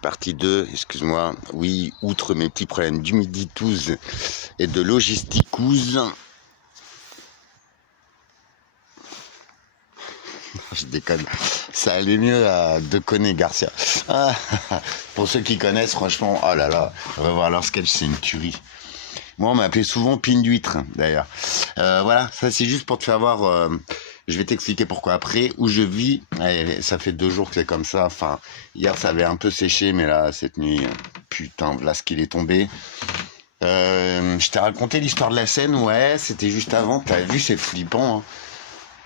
Partie 2, excuse-moi. Oui, outre mes petits problèmes d'humiditouze et de logisticouze, je déconne, ça allait mieux à Deconner Garcia. Ah, pour ceux qui connaissent, franchement, oh là là, revoir leur sketch, c'est une tuerie. Moi, on m'appelait souvent Pine d'huître, d'ailleurs. Voilà, ça c'est juste pour te faire voir. Je vais t'expliquer pourquoi après. Où je vis, ça fait 2 jours que c'est comme ça. Enfin, hier ça avait un peu séché, mais là, cette nuit, putain, là ce qu'il est tombé. Je t'ai raconté l'histoire de la Seine, ouais, c'était juste avant. T'as vu, c'est flippant. Hein.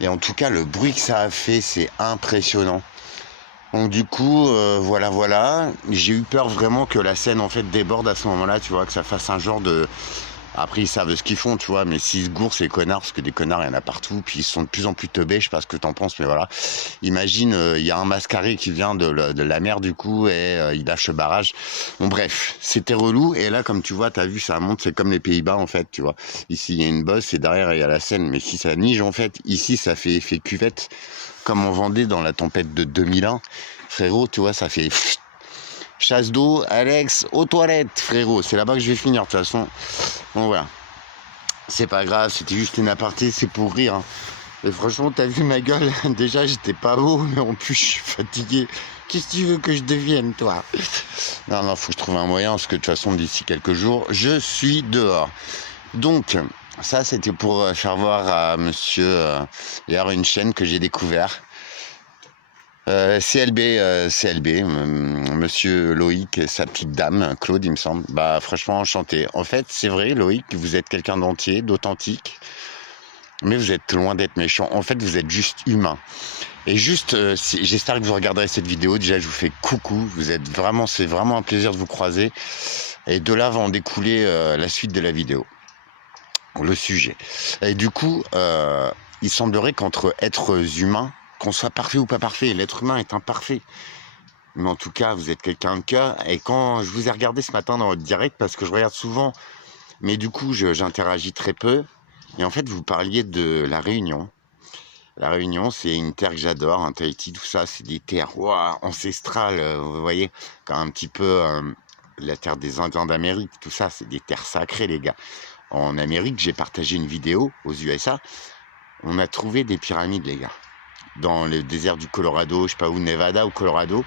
Et en tout cas, le bruit que ça a fait, c'est impressionnant. Donc du coup, voilà. J'ai eu peur vraiment que la Seine en fait déborde à ce moment-là, tu vois, que ça fasse un genre de... Après, ils savent ce qu'ils font, tu vois, mais s'ils se gourent, ces connards, parce que des connards, il y en a partout, puis ils sont de plus en plus teubés, je sais pas ce que t'en penses, mais voilà. Imagine, il y a un mascaré qui vient de la mer, du coup, et il lâche le barrage. Bon, bref, c'était relou, et là, comme tu vois, t'as vu, ça monte, c'est comme les Pays-Bas, en fait, tu vois. Ici, il y a une bosse, et derrière, il y a la Seine, mais si ça nige, en fait, ici, ça fait effet cuvette, comme on vendait dans la tempête de 2001. Frérot, tu vois, ça fait... Chasse d'eau, Alex, aux toilettes, frérot. C'est là-bas que je vais finir, de toute façon. Bon, voilà. C'est pas grave, c'était juste une aparté, c'est pour rire. Hein. Et franchement, t'as vu ma gueule? Déjà, j'étais pas beau, mais en plus, je suis fatigué. Qu'est-ce que tu veux que je devienne, toi? Non, faut que je trouve un moyen, parce que de toute façon, d'ici quelques jours, je suis dehors. Donc, ça, c'était pour faire voir à monsieur, hier, une chaîne que j'ai découvert. CLB, monsieur Loïc et sa petite dame, Claude, il me semble. Bah, franchement, enchanté. En fait, c'est vrai, Loïc, vous êtes quelqu'un d'entier, d'authentique, mais vous êtes loin d'être méchant. En fait, vous êtes juste humain. Et juste, j'espère que vous regarderez cette vidéo. Déjà, je vous fais coucou. C'est vraiment un plaisir de vous croiser. Et de là va en découler la suite de la vidéo, le sujet. Et du coup, il semblerait qu'entre êtres humains, qu'on soit parfait ou pas parfait, l'être humain est imparfait. Mais en tout cas, vous êtes quelqu'un de cœur. Et quand je vous ai regardé ce matin dans votre direct, parce que je regarde souvent, mais du coup, j'interagis très peu. Et en fait, vous parliez de La Réunion. La Réunion, c'est une terre que j'adore, hein, Tahiti, tout ça, c'est des terres ancestrales, vous voyez, quand un petit peu la terre des Indiens d'Amérique, tout ça, c'est des terres sacrées, les gars. En Amérique, j'ai partagé une vidéo aux USA. On a trouvé des pyramides, les gars, dans le désert du Colorado, je sais pas où, Nevada ou Colorado.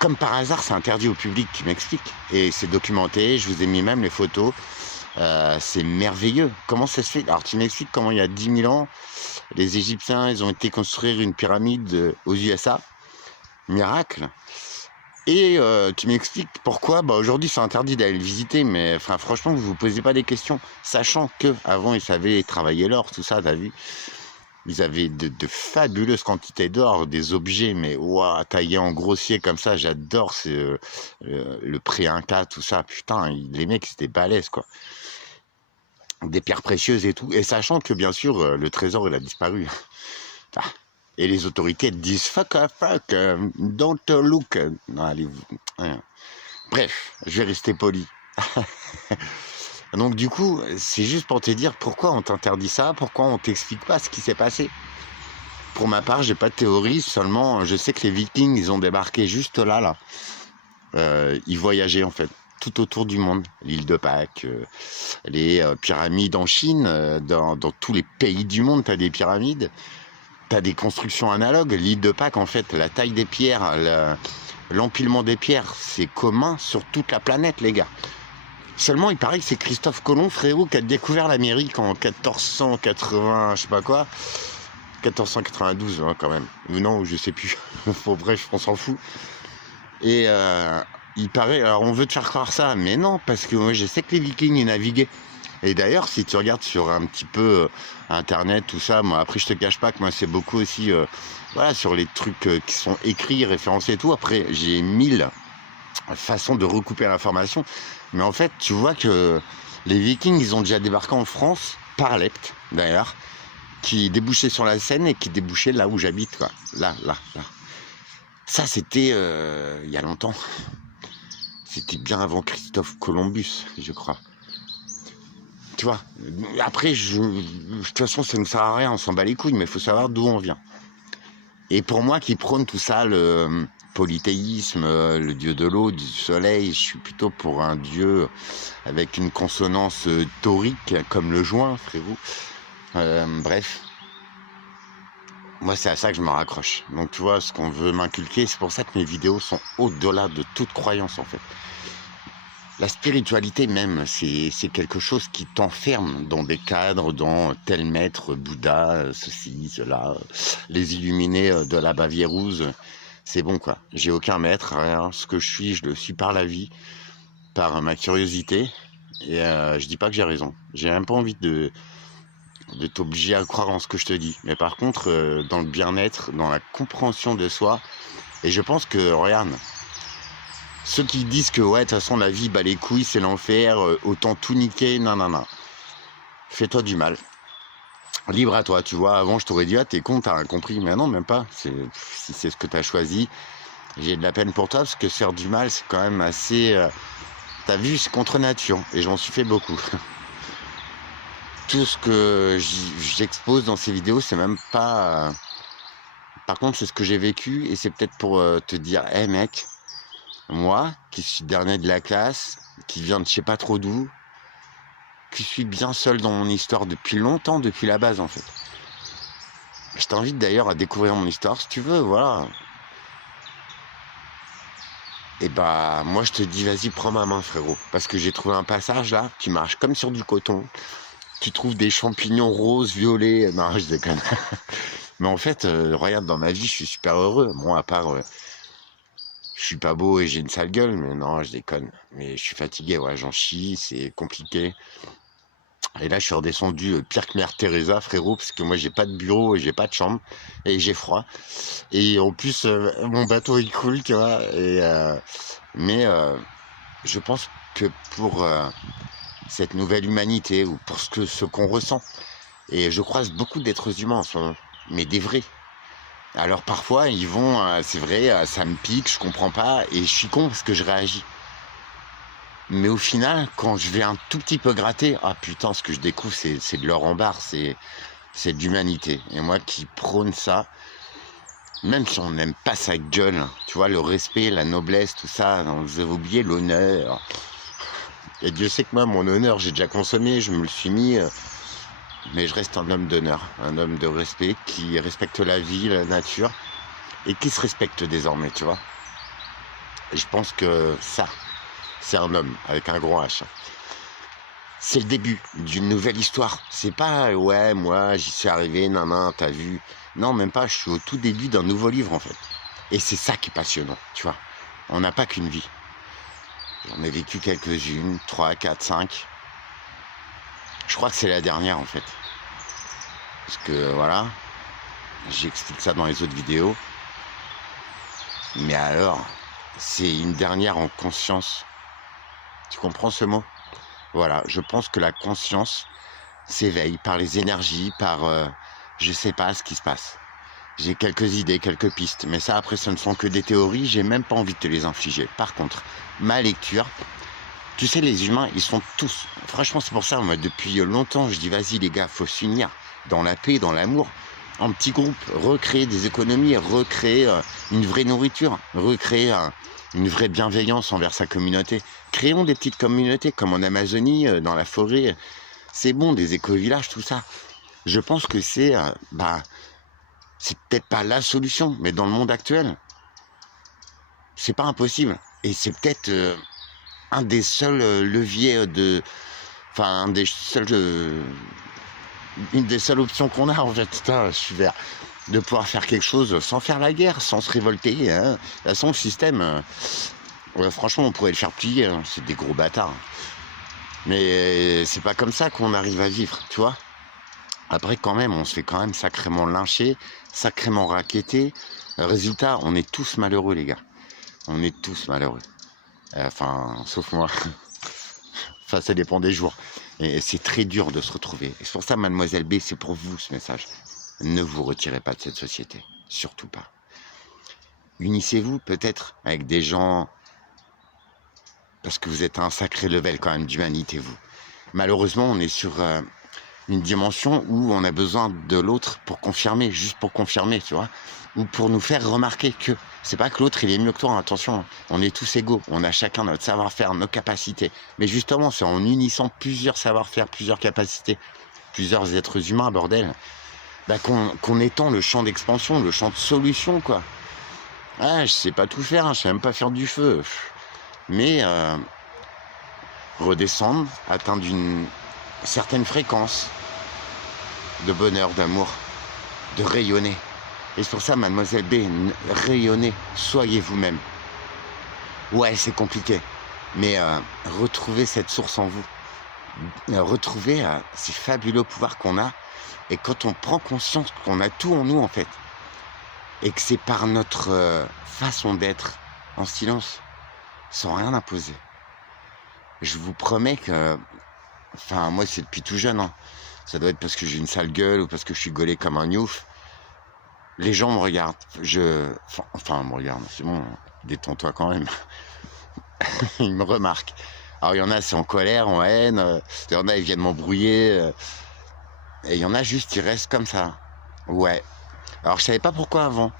Comme par hasard, c'est interdit au public, tu m'expliques. Et c'est documenté, je vous ai mis même les photos. C'est merveilleux. Comment ça se fait? Alors, tu m'expliques comment il y a 10 000 ans, les Égyptiens, ils ont été construire une pyramide aux USA. Miracle. Et tu m'expliques pourquoi aujourd'hui c'est interdit d'aller le visiter, mais enfin franchement vous vous posez pas des questions, sachant que avant ils savaient travailler l'or, tout ça, t'as vu, ils avaient de fabuleuses quantités d'or, des objets, mais ouah, taillés en grossier comme ça, j'adore, c'est le pré-inca, tout ça, putain, les mecs c'était balèze quoi, des pierres précieuses et tout, et sachant que bien sûr le trésor il a disparu. Ah. Et les autorités disent fuck, don't look. Non, allez, bref, je vais rester poli. Donc du coup, c'est juste pour te dire pourquoi on t'interdit ça, pourquoi on t'explique pas ce qui s'est passé. Pour ma part, j'ai pas de théorie, seulement je sais que les Vikings, ils ont débarqué juste là. Ils voyageaient en fait tout autour du monde, l'île de Pâques, les pyramides en Chine, dans tous les pays du monde, t'as des pyramides. T'as des constructions analogues. L'île de Pâques, en fait, la taille des pierres, l'empilement des pierres, c'est commun sur toute la planète, les gars. Seulement, il paraît que c'est Christophe Colomb, frérot, qui a découvert l'Amérique en 1480, je sais pas quoi, 1492, hein, quand même. Ou non, je sais plus. Bref, on s'en fout. Et il paraît, alors on veut te faire croire ça, mais non, parce que moi, je sais que les Vikings, ils naviguaient. Et d'ailleurs, si tu regardes sur un petit peu Internet, tout ça, moi, après, je te cache pas que moi, c'est beaucoup aussi, voilà, sur les trucs qui sont écrits, référencés et tout. Après, j'ai 1000 façons de recouper l'information. Mais en fait, tu vois que les Vikings, ils ont déjà débarqué en France, par Lepte, d'ailleurs, qui débouchait sur la Seine et qui débouchait là où j'habite, quoi. Là. Ça, c'était il y a longtemps. C'était bien avant Christophe Columbus, je crois. Tu vois, après, de toute façon, ça ne sert à rien, on s'en bat les couilles, mais il faut savoir d'où on vient. Et pour moi qui prône tout ça, le polythéisme, le dieu de l'eau, du soleil, je suis plutôt pour un dieu avec une consonance taurique, comme le joint, frérot. Bref, moi c'est à ça que je me raccroche. Donc tu vois, ce qu'on veut m'inculquer, c'est pour ça que mes vidéos sont au-delà de toute croyance en fait. La spiritualité même, c'est quelque chose qui t'enferme dans des cadres, dans tel maître, Bouddha, ceci, cela, les illuminés de la Bavière-Rouge. C'est bon quoi, j'ai aucun maître, rien. Ce que je le suis par la vie, par ma curiosité. Et je dis pas que j'ai raison. J'ai même pas envie de t'obliger à croire en ce que je te dis. Mais par contre, dans le bien-être, dans la compréhension de soi, et je pense que, regarde, ceux qui disent que, ouais, de toute façon, la vie, bat les couilles, c'est l'enfer, autant tout niquer, non, non, non. Fais-toi du mal. Libre à toi, tu vois. Avant, je t'aurais dit, ah, t'es con, t'as rien compris. Mais non, même pas. Si c'est ce que t'as choisi, j'ai de la peine pour toi, parce que faire du mal, c'est quand même assez... t'as vu, c'est contre nature. Et j'en suis fait beaucoup. Tout ce que j'expose dans ces vidéos, c'est même pas... Par contre, c'est ce que j'ai vécu, et c'est peut-être pour te dire, hé mec, moi, qui suis dernier de la classe, qui viens de je sais pas trop d'où, qui suis bien seul dans mon histoire depuis longtemps, depuis la base en fait. Je t'invite d'ailleurs à découvrir mon histoire si tu veux, voilà. Et bah, moi je te dis, vas-y, prends ma main frérot, parce que j'ai trouvé un passage là, qui marche comme sur du coton. Tu trouves des champignons roses, violets, non, je déconne. Mais en fait, regarde, dans ma vie, je suis super heureux. Moi, à part, je suis pas beau et j'ai une sale gueule, mais non, je déconne. Mais je suis fatigué, ouais, j'en chie, c'est compliqué. Et là, je suis redescendu pire que Mère Teresa, frérot, parce que moi, j'ai pas de bureau et j'ai pas de chambre et j'ai froid. Et en plus, mon bateau il coule, tu vois. Mais je pense que pour cette nouvelle humanité ou pour ce qu'on ressent, et je croise beaucoup d'êtres humains en ce moment, mais des vrais. Alors parfois, ils vont, c'est vrai, ça me pique, je comprends pas, et je suis con parce que je réagis. Mais au final, quand je vais un tout petit peu gratter, ah putain, ce que je découvre, c'est de l'or en barre, c'est de l'humanité. Et moi qui prône ça, même si on n'aime pas sa gueule, tu vois, le respect, la noblesse, tout ça, vous avez oublié l'honneur. Et Dieu sait que moi, mon honneur, j'ai déjà consommé, je me le suis mis, mais je reste un homme d'honneur, un homme de respect, qui respecte la vie, la nature, et qui se respecte désormais, tu vois. Et je pense que ça, c'est un homme, avec un grand H. C'est le début d'une nouvelle histoire. C'est pas, ouais, moi, j'y suis arrivé, nan, t'as vu. Non, même pas, je suis au tout début d'un nouveau livre, en fait. Et c'est ça qui est passionnant, tu vois. On n'a pas qu'une vie. J'en ai vécu quelques-unes, 3, 4, 5. Je crois que c'est la dernière, en fait. Parce que, voilà, j'explique ça dans les autres vidéos. Mais alors, c'est une dernière en conscience. Tu comprends ce mot? Voilà, je pense que la conscience s'éveille par les énergies, par je sais pas ce qui se passe. J'ai quelques idées, quelques pistes, mais ça après ce ne sont que des théories, j'ai même pas envie de te les infliger. Par contre, ma lecture, tu sais les humains, ils sont tous, franchement c'est pour ça, moi depuis longtemps je dis vas-y les gars, faut s'unir dans la paix, dans l'amour, en petits groupes, recréer des économies, recréer une vraie nourriture, recréer une vraie bienveillance envers sa communauté. Créons des petites communautés comme en Amazonie, dans la forêt. C'est bon, des éco-villages, tout ça. Je pense que c'est peut-être pas la solution, mais dans le monde actuel, c'est pas impossible. Et c'est peut-être un des seuls leviers enfin, une des seules options qu'on a, en fait. Putain, je suis vert. De pouvoir faire quelque chose sans faire la guerre, sans se révolter. Hein. De toute façon, le système, franchement, on pourrait le faire plier. Hein. C'est des gros bâtards. Mais c'est pas comme ça qu'on arrive à vivre, tu vois. Après, quand même, on se fait quand même sacrément lyncher, sacrément raqueter. Résultat, on est tous malheureux, les gars. On est tous malheureux. Enfin, sauf moi. Enfin, ça dépend des jours. Et c'est très dur de se retrouver. Et c'est pour ça, Mademoiselle B, c'est pour vous ce message. Ne vous retirez pas de cette société. Surtout pas. Unissez-vous peut-être avec des gens... Parce que vous êtes à un sacré level quand même d'humanité, vous. Malheureusement, on est sur une dimension où on a besoin de l'autre pour confirmer, juste pour confirmer, tu vois, ou pour nous faire remarquer que c'est pas que l'autre il est mieux que toi, attention, on est tous égaux, on a chacun notre savoir-faire, nos capacités, mais justement c'est en unissant plusieurs savoir-faire, plusieurs capacités, plusieurs êtres humains, bordel, bah, qu'on étend le champ d'expansion, le champ de solution, quoi. Ah, je sais pas tout faire, hein, je sais même pas faire du feu, mais redescendre, atteindre une certaine fréquence de bonheur, d'amour, de rayonner. Et c'est pour ça, mademoiselle B, rayonnez, soyez vous-même. Ouais, c'est compliqué, mais retrouvez cette source en vous. Retrouvez ces fabuleux pouvoirs qu'on a. Et quand on prend conscience qu'on a tout en nous, en fait, et que c'est par notre façon d'être, en silence, sans rien imposer, je vous promets que... Enfin, moi, c'est depuis tout jeune, hein. Ça doit être parce que j'ai une sale gueule ou parce que je suis gaulé comme un ouf. Les gens me regardent. Enfin, me regardent, c'est bon, détends-toi quand même. Ils me remarquent. Alors, il y en a, c'est en colère, en haine. Il y en a, ils viennent m'embrouiller. Et il y en a juste, ils restent comme ça. Ouais. Alors, je savais pas pourquoi avant.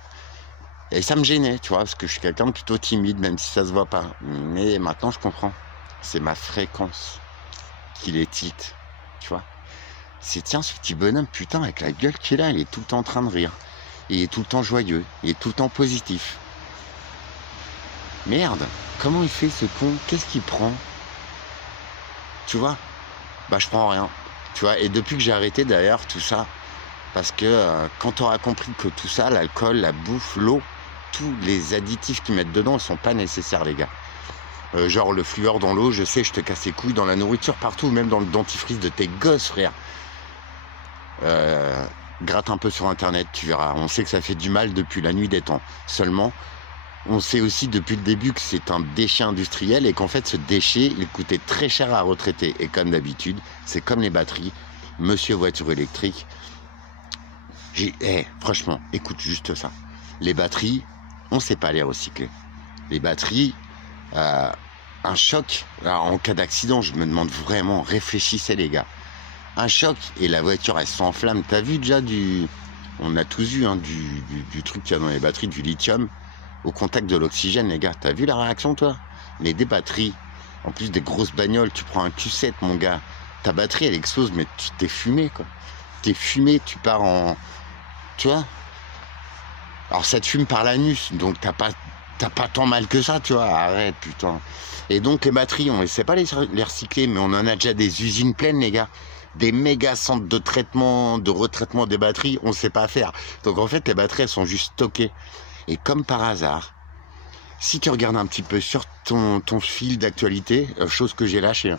Et ça me gênait, tu vois, parce que je suis quelqu'un de plutôt timide, même si ça se voit pas. Mais maintenant, je comprends. C'est ma fréquence qui les tilte, tu vois. C'est tiens, ce petit bonhomme, putain, avec la gueule qu'il a, il est tout le temps en train de rire. Il est tout le temps joyeux, il est tout le temps positif. Merde, comment il fait ce con? Qu'est-ce qu'il prend? Tu vois? Bah je prends rien. Tu vois, et depuis que j'ai arrêté d'ailleurs tout ça, parce que quand on aura compris que tout ça, l'alcool, la bouffe, l'eau, tous les additifs qu'ils mettent dedans, ils sont pas nécessaires, les gars. Genre le fluor dans l'eau, je sais, je te casse les couilles dans la nourriture, partout, même dans le dentifrice de tes gosses, frère. Gratte un peu sur internet, tu verras. On sait que ça fait du mal depuis la nuit des temps. Seulement, on sait aussi depuis le début que c'est un déchet industriel et qu'en fait ce déchet, il coûtait très cher à retraiter. Et comme d'habitude, c'est comme les batteries. Monsieur voiture électrique, franchement, écoute juste ça. Les batteries, on ne sait pas les recycler. Les batteries, un choc, alors, en cas d'accident, je me demande vraiment, réfléchissez les gars. Un choc et la voiture elle s'enflamme. T'as vu déjà on a tous vu hein, du truc qu'il y a dans les batteries, du lithium au contact de l'oxygène, les gars. T'as vu la réaction, toi? Mais des batteries, en plus des grosses bagnoles, tu prends un Q7, mon gars, ta batterie elle explose, mais tu t'es fumé, quoi. T'es fumé, tu pars en... Tu vois? Alors ça te fume par l'anus, donc t'as pas tant mal que ça, tu vois. Arrête, putain. Et donc les batteries, on ne sait pas les recycler, mais on en a déjà des usines pleines, les gars. Des méga centres de traitement, de retraitement des batteries, on ne sait pas faire. Donc en fait, les batteries, elles sont juste stockées. Et comme par hasard, si tu regardes un petit peu sur ton fil d'actualité, chose que j'ai lâchée, hein.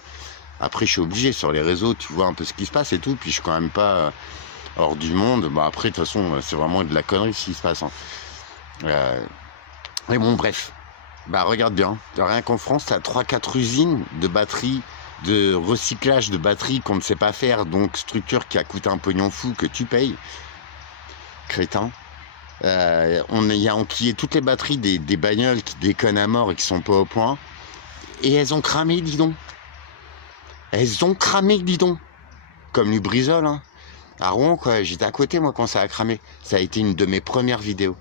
Après, je suis obligé, sur les réseaux, tu vois un peu ce qui se passe et tout, puis je suis quand même pas hors du monde. Bah après, de toute façon, c'est vraiment de la connerie ce qui se passe. Hein. Mais bon, bref. Bah regarde bien, rien qu'en France, tu as 3-4 usines de batteries, de recyclage de batteries qu'on ne sait pas faire, donc structure qui a coûté un pognon fou que tu payes, crétin. On y a enquillé toutes les batteries des bagnoles qui déconnent à mort et qui sont pas au point, et elles ont cramé, dis donc. Elles ont cramé, dis donc. Comme Lubrizol, hein. À Rouen, quoi, j'étais à côté, moi, quand ça a cramé. Ça a été une de mes premières vidéos.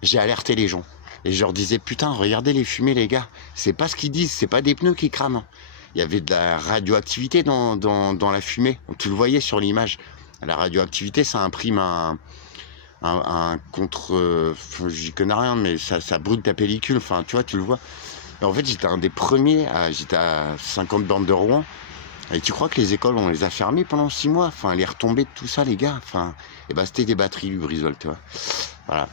J'ai alerté les gens. Et je leur disais, putain, regardez les fumées, les gars. C'est pas ce qu'ils disent, c'est pas des pneus qui crament. Il y avait de la radioactivité dans la fumée. Tu le voyais sur l'image. La radioactivité, ça imprime un contre... j'y connais rien, mais ça brûle ta pellicule. Enfin, tu vois, tu le vois. Et en fait, j'étais un des premiers. J'étais à 50 bornes de Rouen. Et tu crois que les écoles, on les a fermées pendant 6 mois? Enfin, les retombées de tout ça, les gars. Enfin, et bah, c'était des batteries Lubrizol, tu vois. Voilà.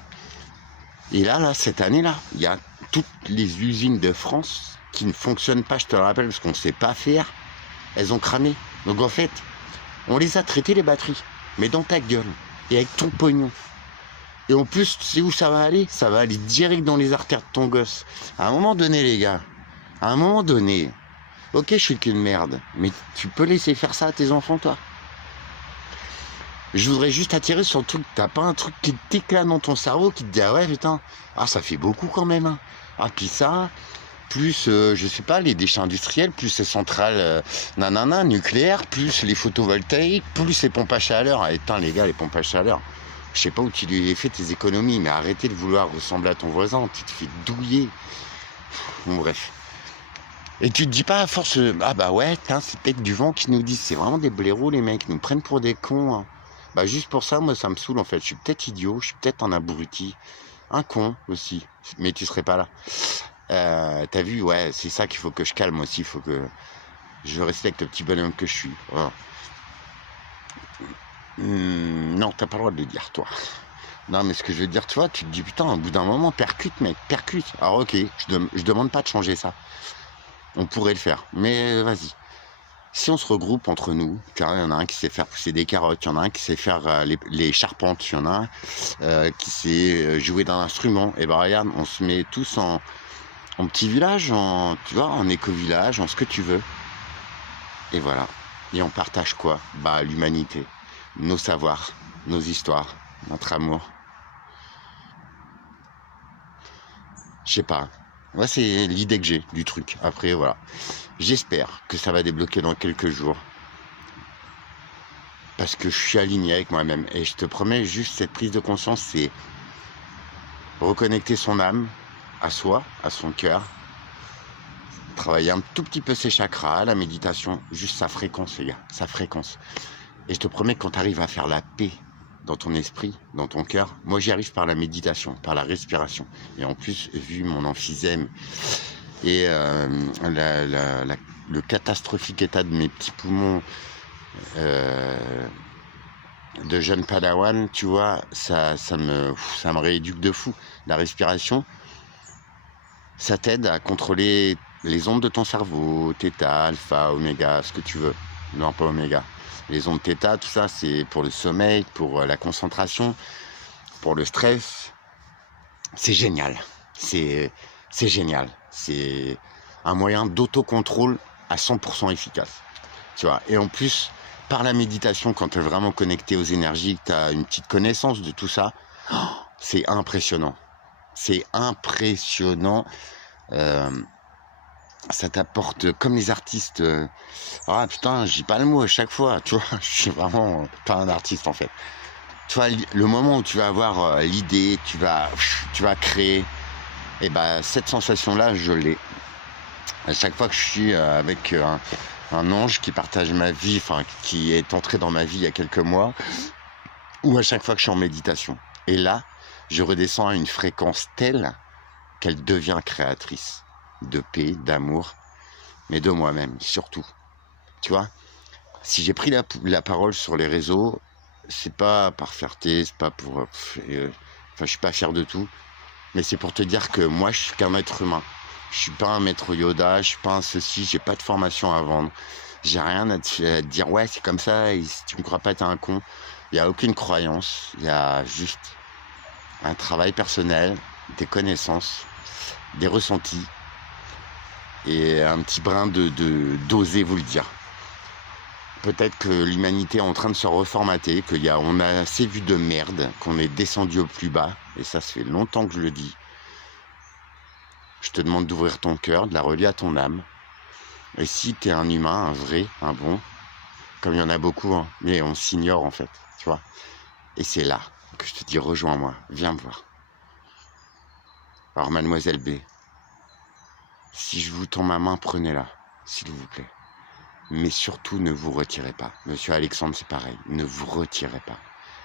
Et là, cette année-là, il y a toutes les usines de France qui ne fonctionnent pas, je te le rappelle, parce qu'on ne sait pas faire. Elles ont cramé. Donc en fait, on les a traitées, les batteries, mais dans ta gueule, et avec ton pognon. Et en plus, tu sais où ça va aller? Ça va aller direct dans les artères de ton gosse. À un moment donné, les gars, à un moment donné, ok, je suis qu'une merde, mais tu peux laisser faire ça à tes enfants, toi? Je voudrais juste attirer sur le truc. T'as pas un truc qui t'éclate dans ton cerveau qui te dit ah ouais putain, ah ça fait beaucoup quand même. Hein. Ah puis ça, plus, je sais pas, les déchets industriels, plus les centrales nucléaires, plus les photovoltaïques, plus les pompes à chaleur. Ah, putain, les gars, les pompes à chaleur. Je sais pas où tu les fais tes économies, mais arrêtez de vouloir ressembler à ton voisin, tu te fais douiller. Bon, bref. Et tu te dis pas à force, ah bah ouais, c'est peut-être du vent qui nous dit, c'est vraiment des blaireaux les mecs, ils nous prennent pour des cons. Hein. Bah juste pour ça, moi ça me saoule en fait, je suis peut-être idiot, je suis peut-être un abruti, un con aussi, mais tu serais pas là. T'as vu, ouais, c'est ça qu'il faut que je calme aussi, il faut que je respecte le petit bonhomme que je suis. Voilà. Non, t'as pas le droit de le dire, toi. Non, mais ce que je veux dire, toi, tu te dis, putain, au bout d'un moment, percute, mec, percute. Alors, ok, je demande pas de changer ça. On pourrait le faire, mais vas-y. Si on se regroupe entre nous, car il y en a un qui sait faire pousser des carottes, il y en a un qui sait faire les charpentes, il y en a un qui sait jouer d'un instrument, et ben regarde, on se met tous en petit village, tu vois, en éco-village, en ce que tu veux. Et voilà. Et on partage quoi? Bah l'humanité, nos savoirs, nos histoires, notre amour. Je sais pas. Ouais, c'est l'idée que j'ai du truc. Après, voilà. J'espère que ça va débloquer dans quelques jours. Parce que je suis aligné avec moi-même. Et je te promets, juste cette prise de conscience, c'est reconnecter son âme à soi, à son cœur. Travailler un tout petit peu ses chakras, la méditation, juste sa fréquence, les gars. Sa fréquence. Et je te promets que quand tu arrives à faire la paix dans ton esprit, dans ton cœur, moi j'y arrive par la méditation, par la respiration. Et en plus, vu mon emphysème et le catastrophique état de mes petits poumons de jeune padawan, tu vois, ça me rééduque de fou. La respiration, ça t'aide à contrôler les ondes de ton cerveau, θ, alpha, oméga, ce que tu veux. Non, pas oméga. Les ondes θ, tout ça, c'est pour le sommeil, pour la concentration, pour le stress. C'est génial. C'est génial. C'est un moyen d'autocontrôle à 100% efficace. Tu vois. Et en plus, par la méditation, quand tu es vraiment connecté aux énergies, que tu as une petite connaissance de tout ça, c'est impressionnant. C'est impressionnant. Ça t'apporte, comme les artistes, ah putain, j'ai pas le mot à chaque fois, tu vois, je suis vraiment pas un artiste en fait. Tu vois, le moment où tu vas avoir l'idée, tu vas créer, et ben cette sensation-là, je l'ai. À chaque fois que je suis avec un ange qui partage ma vie, enfin qui est entré dans ma vie il y a quelques mois, ou à chaque fois que je suis en méditation. Et là, je redescends à une fréquence telle qu'elle devient créatrice de paix, d'amour, mais de moi-même surtout. Tu vois, si j'ai pris la parole sur les réseaux, c'est pas par fierté, c'est pas pour... je suis pas fier de tout, mais c'est pour te dire que moi, je suis qu'un être humain. Je suis pas un maître Yoda, je suis pas un ceci, j'ai pas de formation à vendre. J'ai rien à te dire, ouais, c'est comme ça, et si tu me crois pas, t'es un con. Il y a aucune croyance, il y a juste un travail personnel, des connaissances, des ressentis, et un petit brin d'oser vous le dire. Peut-être que l'humanité est en train de se reformater, on a assez vu de merde, qu'on est descendu au plus bas, et ça fait longtemps que je le dis. Je te demande d'ouvrir ton cœur, de la relier à ton âme. Et si t'es un humain, un vrai, un bon, comme il y en a beaucoup, hein, mais on s'ignore en fait, tu vois. Et c'est là que je te dis, rejoins-moi, viens me voir. Alors mademoiselle B, si je vous tends ma main, prenez-la, s'il vous plaît. Mais surtout, ne vous retirez pas. Monsieur Alexandre, c'est pareil. Ne vous retirez pas.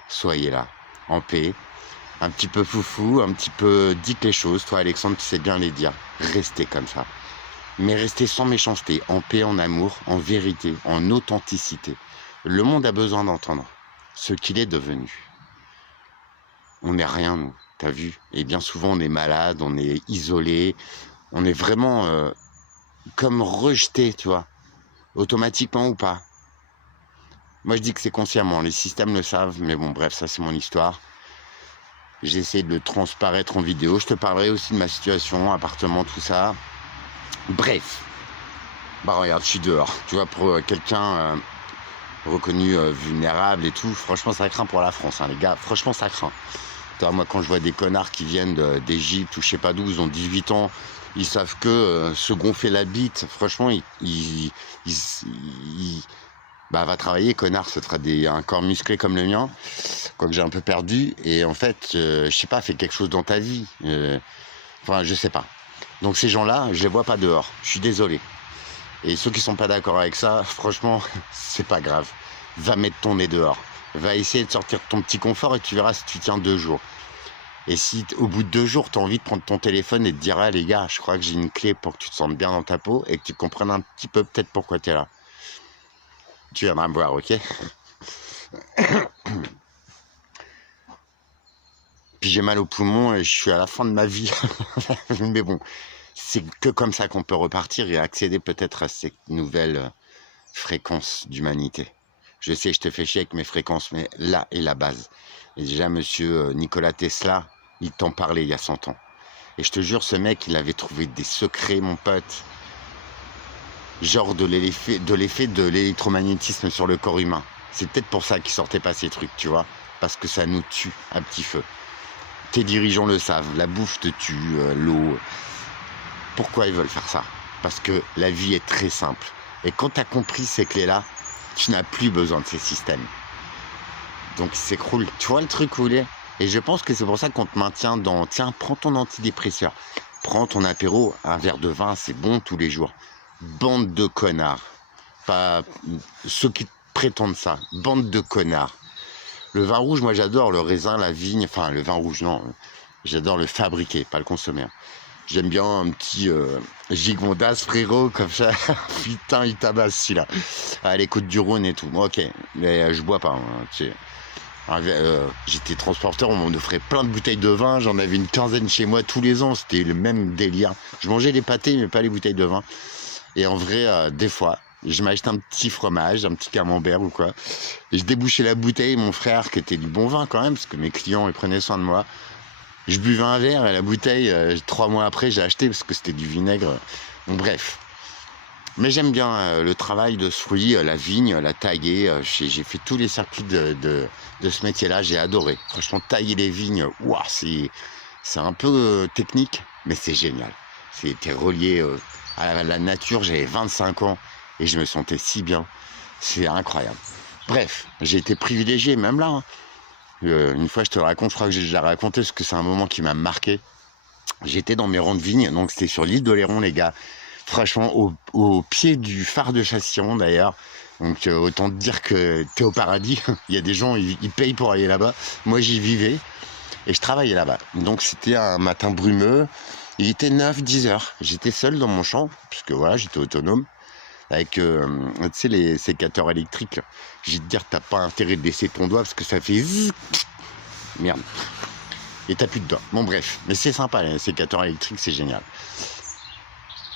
Soyez là, en paix, un petit peu foufou, un petit peu dites les choses. Toi, Alexandre, tu sais bien les dire. Restez comme ça. Mais restez sans méchanceté, en paix, en amour, en vérité, en authenticité. Le monde a besoin d'entendre ce qu'il est devenu. On n'est rien, nous. T'as vu? Et bien souvent, on est malade, on est isolé. On est vraiment comme rejeté, tu vois. Automatiquement ou pas. Moi je dis que c'est consciemment, les systèmes le savent, mais bon bref, ça c'est mon histoire. J'essaie de le transparaître en vidéo, je te parlerai aussi de ma situation, appartement, tout ça. Bref. Bah regarde, je suis dehors, tu vois, pour quelqu'un reconnu vulnérable et tout, franchement ça craint pour la France, hein, les gars, franchement ça craint. Moi, quand je vois des connards qui viennent d'Égypte ou je sais pas d'où, ils ont 18 ans, ils savent que se gonfler la bite, franchement, bah, va travailler, connard, ce sera un corps musclé comme le mien, quoique j'ai un peu perdu, et en fait, je sais pas, fais quelque chose dans ta vie. Enfin, je sais pas. Donc ces gens-là, je les vois pas dehors, je suis désolé. Et ceux qui sont pas d'accord avec ça, franchement, c'est pas grave. Va mettre ton nez dehors. Va essayer de sortir de ton petit confort et tu verras si tu tiens 2 jours. Et si au bout de 2 jours, tu as envie de prendre ton téléphone et de dire, ah les gars, je crois que j'ai une clé pour que tu te sentes bien dans ta peau et que tu comprennes un petit peu peut-être pourquoi tu es là. Tu viendras me voir, ok? Puis j'ai mal au poumon et je suis à la fin de ma vie. Mais bon, c'est que comme ça qu'on peut repartir et accéder peut-être à ces nouvelles fréquences d'humanité. Je sais, je te fais chier avec mes fréquences, mais là est la base. Et déjà, monsieur Nikola Tesla, il t'en parlait il y a 100 ans. Et je te jure, ce mec, il avait trouvé des secrets, mon pote. Genre de l'effet de l'électromagnétisme sur le corps humain. C'est peut-être pour ça qu'il sortait pas ces trucs, tu vois. Parce que ça nous tue à petit feu. Tes dirigeants le savent, la bouffe te tue, l'eau. Pourquoi ils veulent faire ça? Parce que la vie est très simple. Et quand tu as compris ces clés-là, tu n'as plus besoin de ces systèmes. Donc il s'écroule. Tu vois le truc où il est? Et je pense que c'est pour ça qu'on te maintient dans... Tiens, prends ton antidépresseur. Prends ton apéro, un verre de vin, c'est bon tous les jours. Bande de connards. Pas ceux qui prétendent ça. Bande de connards. Le vin rouge, moi j'adore le raisin, la vigne. Enfin, le vin rouge, non. J'adore le fabriquer, pas le consommer. J'aime bien un petit Gigondas, frérot, comme ça. Putain, il tabasse celui-là. À l'écoute du Rhône et tout. Ok, mais je bois pas. Hein, tu sais. J'étais transporteur, on m'en offrait plein de bouteilles de vin. J'en avais une quinzaine chez moi tous les ans. C'était le même délire. Je mangeais les pâtés, mais pas les bouteilles de vin. Et en vrai, des fois, je m'achetais un petit fromage, un petit camembert ou quoi. Et je débouchais la bouteille. Mon frère, qui était du bon vin quand même, parce que mes clients, ils prenaient soin de moi. Je buvais un verre et la bouteille, 3 mois après, j'ai acheté parce que c'était du vinaigre. Bon, bref. Mais j'aime bien le travail de ce fruit, la vigne, la tailler. J'ai fait tous les circuits de ce métier-là, j'ai adoré. Franchement, tailler les vignes, ouah, c'est un peu technique, mais c'est génial. C'était relié à la nature, j'avais 25 ans et je me sentais si bien. C'est incroyable. Bref, j'ai été privilégié, même là. Hein. Une fois, je te raconte, je crois que j'ai déjà raconté, parce que c'est un moment qui m'a marqué. J'étais dans mes rangs de vignes, donc c'était sur l'île d'Oléron, les gars. Franchement, au pied du phare de Châtillon, d'ailleurs. Donc, autant te dire que t'es au paradis. Il y a des gens, ils payent pour aller là-bas. Moi, j'y vivais et je travaillais là-bas. Donc, c'était un matin brumeux. Il était 9-10 heures. J'étais seul dans mon champ, puisque voilà, j'étais autonome. Avec, tu sais, les sécateurs électriques. J'ai de dire, t'as pas intérêt de laisser ton doigt parce que ça fait zzz. Merde. Et t'as plus de doigts. Bon, bref. Mais c'est sympa, les sécateurs électriques, c'est génial.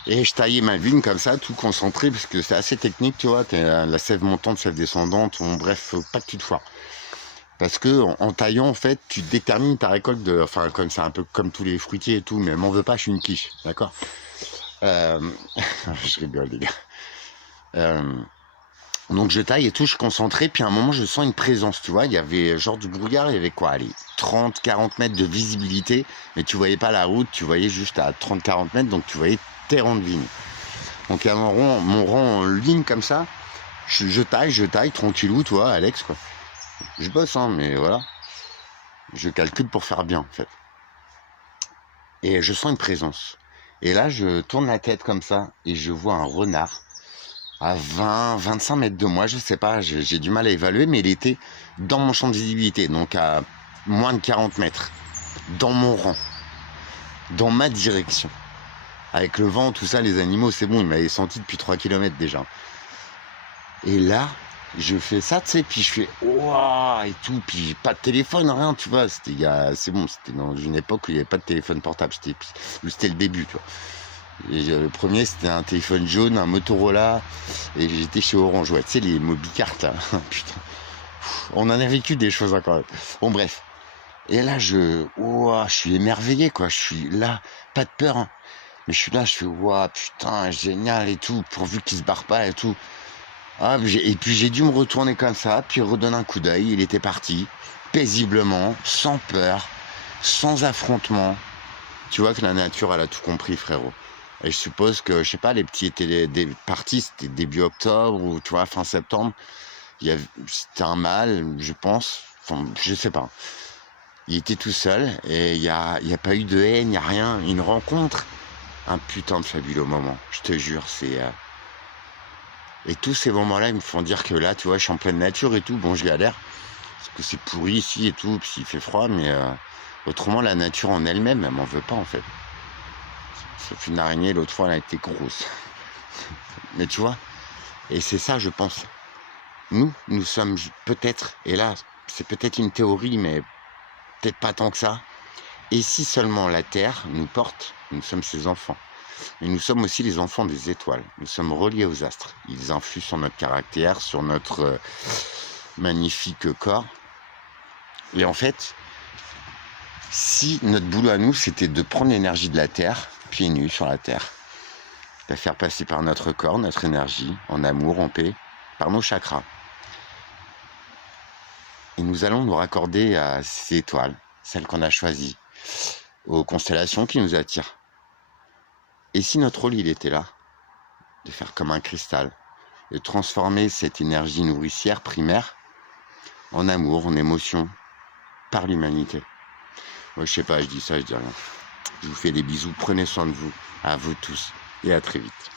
Et je taillais ma vigne comme ça, tout concentré, parce que c'est assez technique, tu vois. T'as la sève montante, sève descendante. Bon, bref, faut pas que tu te foires. Parce que en taillant, en fait, tu détermines ta récolte de. Enfin, comme c'est un peu comme tous les fruitiers et tout, mais m'en veux pas, je suis une quiche, d'accord. Je rigole, les gars. Donc je taille et tout, je suis concentré, puis à un moment je sens une présence, tu vois, il y avait genre du brouillard, il y avait quoi, allez, 30-40 mètres de visibilité, mais tu voyais pas la route, tu voyais juste à 30-40 mètres, donc tu voyais tes rangs de vigne. Donc à mon rang en ligne comme ça, je taille, tranquillou, tu vois, Alex, quoi. Je bosse, hein, mais voilà, je calcule pour faire bien, en fait. Et je sens une présence. Et là, je tourne la tête comme ça, et je vois un renard, à 20-25 mètres de moi, je sais pas, j'ai du mal à évaluer, mais il était dans mon champ de visibilité, donc à moins de 40 mètres, dans mon rang, dans ma direction. Avec le vent, tout ça, les animaux, c'est bon, ils m'avaient senti depuis 3 km déjà. Et là, je fais ça, tu sais, puis je fais ouah et tout, puis pas de téléphone, rien, tu vois, c'est bon, c'était dans une époque où il n'y avait pas de téléphone portable, c'était le début, tu vois. Et le premier, c'était un téléphone jaune, un Motorola, et j'étais chez Orange, ouais, tu sais, les Mobicartes, là, putain. On en a vécu des choses encore. Même. Bon, bref. Et là, je suis émerveillé, quoi, je suis là, pas de peur, hein. Mais je suis là, je fais, ouah, putain, génial et tout, pourvu qu'il se barre pas et tout. Ah, et puis j'ai dû me retourner comme ça, puis redonner un coup d'œil, il était parti, paisiblement, sans peur. sans affrontement. Tu vois que la nature, elle a tout compris, frérot. Et je suppose que, je sais pas, les petits étaient des partis, c'était début octobre ou tu vois, fin septembre. C'était un mâle, je pense. Enfin, je sais pas. Il était tout seul et il y a pas eu de haine, il n'y a rien. Une rencontre. Un putain de fabuleux moment. Je te jure, Et tous ces moments-là, ils me font dire que là, tu vois, je suis en pleine nature et tout. Bon, je galère. Parce que c'est pourri ici et tout, puis il fait froid, mais autrement, la nature en elle-même, elle m'en veut pas, en fait. Sauf une araignée, l'autre fois, elle a été grosse. Mais tu vois, et c'est ça, je pense. Nous sommes peut-être, et là, c'est peut-être une théorie, mais peut-être pas tant que ça. Et si seulement la Terre nous porte, nous sommes ses enfants. Mais nous sommes aussi les enfants des étoiles. Nous sommes reliés aux astres. Ils influent sur notre caractère, sur notre magnifique corps. Et en fait, si notre boulot à nous, c'était de prendre l'énergie de la Terre, pieds nus sur la Terre, la faire passer par notre corps, notre énergie, en amour, en paix, par nos chakras. Et nous allons nous raccorder à ces étoiles, celles qu'on a choisies, aux constellations qui nous attirent. Et si notre rôle, il était là, de faire comme un cristal, de transformer cette énergie nourricière primaire en amour, en émotion, par l'humanité. Moi, je sais pas, je dis ça, je dis rien. Je vous fais des bisous, prenez soin de vous, à vous tous, et à très vite.